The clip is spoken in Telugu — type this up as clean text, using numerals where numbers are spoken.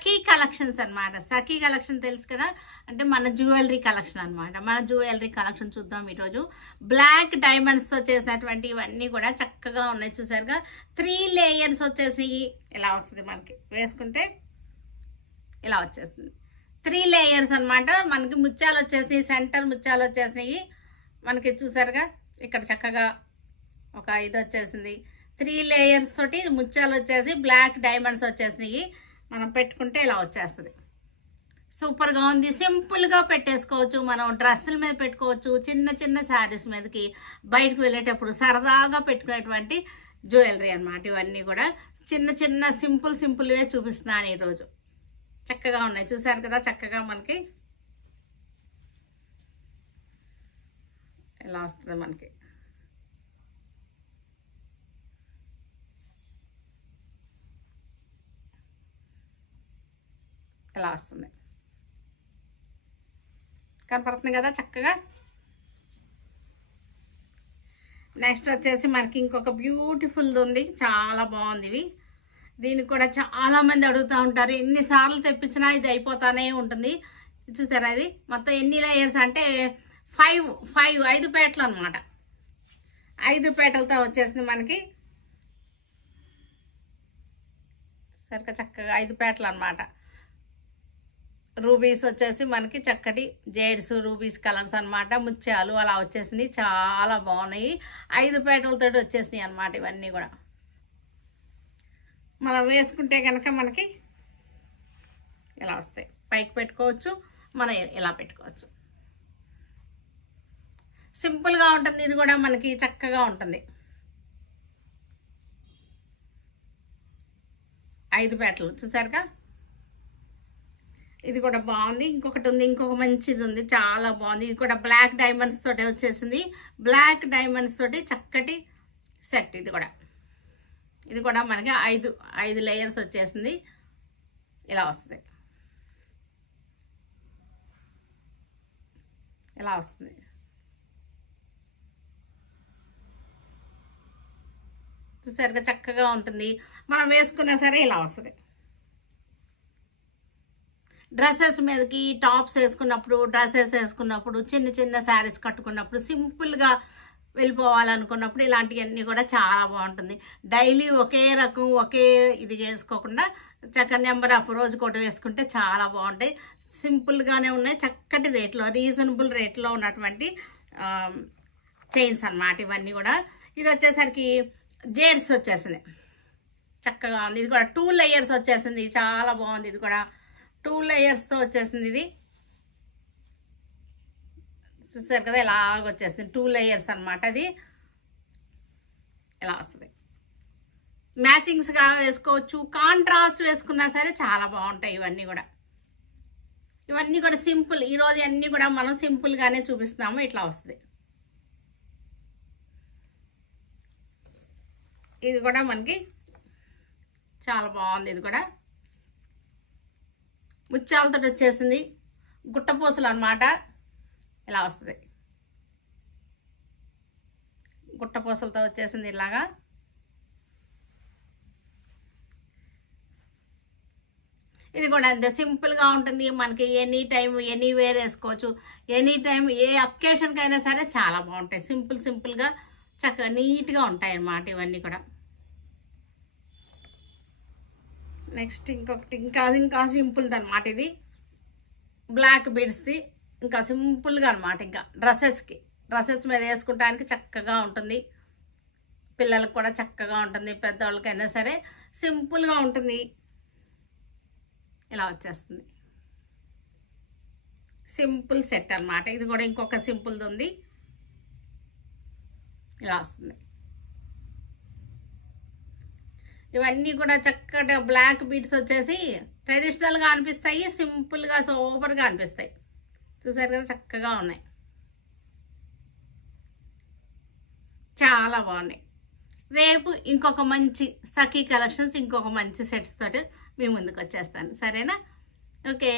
సఖీ కలెక్షన్స్ అన్నమాట. సఖీ కలెక్షన్ తెలుసు కదా, అంటే మన జ్యువెలరీ కలెక్షన్ అన్నమాట. మన జ్యువెలరీ కలెక్షన్ చూద్దాం ఈరోజు. బ్లాక్ డైమండ్స్తో చేసినటువంటి ఇవన్నీ కూడా చక్కగా ఉన్నాయి. చూసారుగా 3 లేయర్స్ వచ్చేసి ఇలా వస్తుంది. మనకి వేసుకుంటే ఇలా వచ్చేస్తుంది. 3 లేయర్స్ అన్నమాట. మనకి ముత్యాలు వచ్చేసినాయి, సెంటర్ ముత్యాలు వచ్చేసినాయి మనకి. చూసారుగా ఇక్కడ చక్కగా ఒక ఇది వచ్చేసింది. 3 లేయర్స్ తోటి ముత్యాలు వచ్చేసి బ్లాక్ డైమండ్స్ వచ్చేసినాయి. మనం పెట్టుకుంటే ఇలా వచ్చేస్తుంది. సూపర్గా ఉంది. సింపుల్గా పెట్టేసుకోవచ్చు. మనం డ్రెస్సుల మీద పెట్టుకోవచ్చు, చిన్న చిన్న శారీస్ మీదకి బయటకు వెళ్ళేటప్పుడు సరదాగా పెట్టుకునేటువంటి జ్యువెలరీ అన్నమాట. ఇవన్నీ కూడా చిన్న చిన్న సింపుల్వే చూపిస్తున్నాను ఈరోజు. చక్కగా ఉన్నాయి. చూసారు కదా, చక్కగా మనకి ఇలా వస్తుంది. మనకి ఇలా వస్తుంది. కనపడుతుంది కదా చక్కగా. నెక్స్ట్ వచ్చేసి మనకి ఇంకొక బ్యూటిఫుల్ది ఉంది, చాలా బాగుంది. ఇవి దీనికి కూడా చాలా మంది అడుగుతూ ఉంటారు. ఎన్నిసార్లు తెప్పించినా ఇది అయిపోతానే ఉంటుంది. చూసారా, ఇది మొత్తం ఎన్ని లేయర్స్ అంటే 5 పేటలు అనమాట. 5 పేటలతో వచ్చేసింది మనకి. సరిగ్గా చక్కగా 5 పేటలు అనమాట. రూబీస్ వచ్చేసి మనకి చక్కటి జేడ్స్, రూబీస్ కలర్స్ అనమాట. ముత్యాలు అలా వచ్చేసినాయి, చాలా బాగున్నాయి. 5 పేటలతో వచ్చేసినాయి అనమాట. ఇవన్నీ కూడా మనం వేసుకుంటే కనుక మనకి ఇలా వస్తాయి. పైకి పెట్టుకోవచ్చు, మనం ఇలా పెట్టుకోవచ్చు. సింపుల్గా ఉంటుంది. ఇది కూడా మనకి చక్కగా ఉంటుంది. 5 పేటలు చూసారుగా. ఇది కూడా బాగుంది. ఇంకొకటి ఉంది, ఇంకొక మంచిది ఉంది, చాలా బాగుంది. ఇది కూడా బ్లాక్ డైమండ్స్ తోటి వచ్చేసింది. బ్లాక్ డైమండ్స్ తోటి చక్కటి సెట్. ఇది కూడా మనకి 5 లేయర్స్ వచ్చేసింది. ఇలా వస్తుంది. ఇలా వస్తుంది. చూసారుగా చక్కగా ఉంటుంది. మనం వేసుకున్నా సరే ఇలా వస్తుంది. డ్రెస్సెస్ మీదకి టాప్స్ వేసుకున్నప్పుడు, డ్రెస్సెస్ వేసుకున్నప్పుడు, చిన్న చిన్న శారీస్ కట్టుకున్నప్పుడు, సింపుల్గా వెళ్ళిపోవాలనుకున్నప్పుడు ఇలాంటివన్నీ కూడా చాలా బాగుంటుంది. డైలీ ఒకే రకం ఒకే ఇది వేసుకోకుండా చక్కని నెంబర్ ఆఫ్ రోజుకోటి వేసుకుంటే చాలా బాగుంటాయి. సింపుల్గానే ఉన్నాయి, చక్కటి రేట్లో, రీజనబుల్ రేట్లో ఉన్నటువంటి చైన్స్ అన్నమాట ఇవన్నీ కూడా. ఇది వచ్చేసరికి జేడ్స్ వచ్చేసింది, చక్కగా ఉంది. ఇది కూడా 2 లేయర్స్ వచ్చేసింది, చాలా బాగుంది. ఇది కూడా 2 లేయర్స్తో వచ్చేసింది. ఇది చూసారు కదా, ఇలాగ వచ్చేస్తుంది. 2 లేయర్స్ అనమాట. అది ఇలా వస్తుంది. మ్యాచింగ్స్గా వేసుకోవచ్చు, కాంట్రాస్ట్ వేసుకున్నా సరే చాలా బాగుంటాయి. ఇవన్నీ కూడా సింపుల్. ఈరోజు అన్నీ కూడా మనం సింపుల్గానే చూపిస్తున్నాము. ఇట్లా వస్తుంది. ఇది కూడా మనకి చాలా బాగుంది. ఇది కూడా ముత్యాలతో వచ్చేసింది. గుట్టపూసలు అన్నమాట. ఇలా వస్తుంది. గుట్టపూసలతో వచ్చేసింది ఇలాగా. ఇది కూడా అంతే సింపుల్గా ఉంటుంది. మనకి ఎనీ టైం ఎనీవేర్ వేసుకోవచ్చు. ఎనీ టైం ఏ అకేషన్కైనా సరే చాలా బాగుంటాయి. సింపుల్గా చక్కగా నీట్గా ఉంటాయి అన్నమాట ఇవన్నీ కూడా. నెక్స్ట్ ఇంకొకటి ఇంకా సింపుల్ది అనమాట. ఇది బ్లాక్ బీడ్స్ది, ఇంకా సింపుల్గా అనమాట. ఇంకా డ్రెస్సెస్ మీద వేసుకుంటానికి చక్కగా ఉంటుంది. పిల్లలకు కూడా చక్కగా ఉంటుంది, పెద్దవాళ్ళకైనా సరే సింపుల్గా ఉంటుంది. ఇలా వచ్చేస్తుంది. సింపుల్ సెట్ అన్నమాట. ఇది కూడా ఇంకొక సింపుల్ది ఉంది. ఇలా వస్తుంది. ఇవన్నీ కూడా చక్కటి బ్లాక్ బీడ్స్ వచ్చేసి ట్రెడిషనల్గా అనిపిస్తాయి, సింపుల్గా సూపర్గా అనిపిస్తాయి. చూసారు కదా, చక్కగా ఉన్నాయి, చాలా బాగున్నాయి. రేపు ఇంకొక మంచి సఖీ కలెక్షన్స్, ఇంకొక మంచి సెట్స్ తోటి మీ ముందుకు వచ్చేస్తాను. సరేనా? ఓకే.